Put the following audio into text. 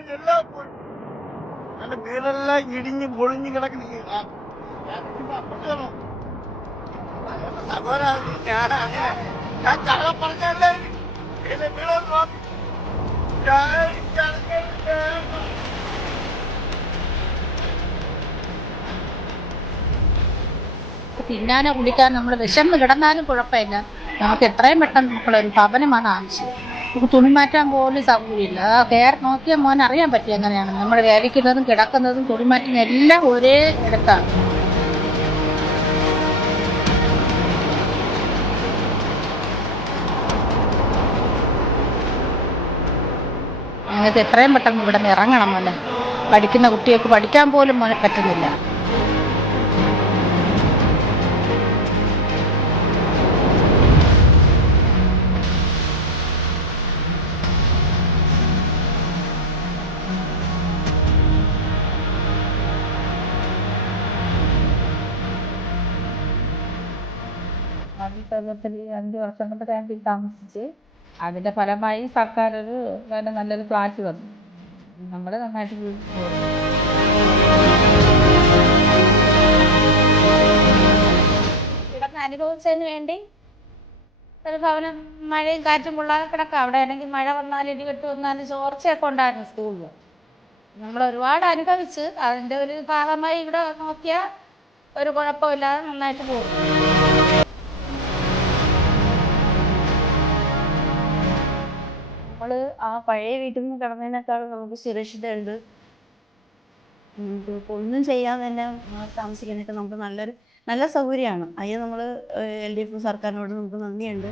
എല്ലാം പോയി. എന്റെ വീടെല്ലാം ഇടിഞ്ഞ് പൊളിഞ്ഞ് കിടക്കുന്നു. സഹോദരാ, ഞാൻ കള്ളം പറഞ്ഞല്ലേ എന്റെ വീടൊന്നും തിന്നാനോ കുടിക്കാനോ നമ്മൾ വിശന്ന് കിടന്നാലും കുഴപ്പമില്ല. നമുക്ക് എത്രയും പെട്ടെന്ന് നമുക്കുള്ളൊരു ഭവനമാണ് ആവശ്യം. നമുക്ക് തുണി മാറ്റാൻ പോലും സൗകര്യമില്ല. നോക്കിയ മോൻ അറിയാൻ പറ്റും എങ്ങനെയാണ് നമ്മൾ വേവിക്കുന്നതും കിടക്കുന്നതും തുണി മാറ്റുന്നതും എല്ലാം ഒരേ ഇടത്താണ്. അങ്ങനത്തെ എത്രയും പെട്ടെന്ന് ഇവിടെ നിന്ന് ഇറങ്ങണം മോനെ. പഠിക്കുന്ന കുട്ടികൾക്ക് പഠിക്കാൻ പോലും മോനെ പറ്റുന്നില്ല. കേരളത്തിൽ 5 വർഷം കൊണ്ട് ക്യാമ്പിൽ താമസിച്ച് അതിൻ്റെ ഫലമായി സർക്കാർ നല്ലൊരു ഫ്ലാറ്റ് തന്നു. നമ്മൾ നന്നായിട്ട് കിടന്ന് അനുഭവിച്ചതിന് വേണ്ടി ഒരു ഭവനം മഴയും കാറ്റും കൊള്ളാതെ കിടക്കാം. അവിടെ ആണെങ്കിൽ മഴ വന്നാലും ഇടിവെട്ട് വന്നാലും ചോർച്ചയൊക്കെ ഉണ്ടായിരുന്നു സ്കൂളിൽ. നമ്മൾ ഒരുപാട് അനുഭവിച്ച് അതിൻ്റെ ഒരു ഭാഗമായി ഇവിടെ നോക്കിയാൽ ഒരു കുഴപ്പമില്ലാതെ നന്നായിട്ട് പോകും. നമ്മൾ ആ പഴയ വീട്ടിൽ നിന്ന് കിടന്നതിനേക്കാൾ നമുക്ക് സുരക്ഷിതമുണ്ട്. ഇപ്പോൾ ഒന്നും ചെയ്യാതെ തന്നെ താമസിക്കാനായിട്ട് നമുക്ക് നല്ല സൗകര്യമാണ്. അതിന് നമ്മൾ LDF സർക്കാരിനോട് നമുക്ക് നന്ദിയുണ്ട്.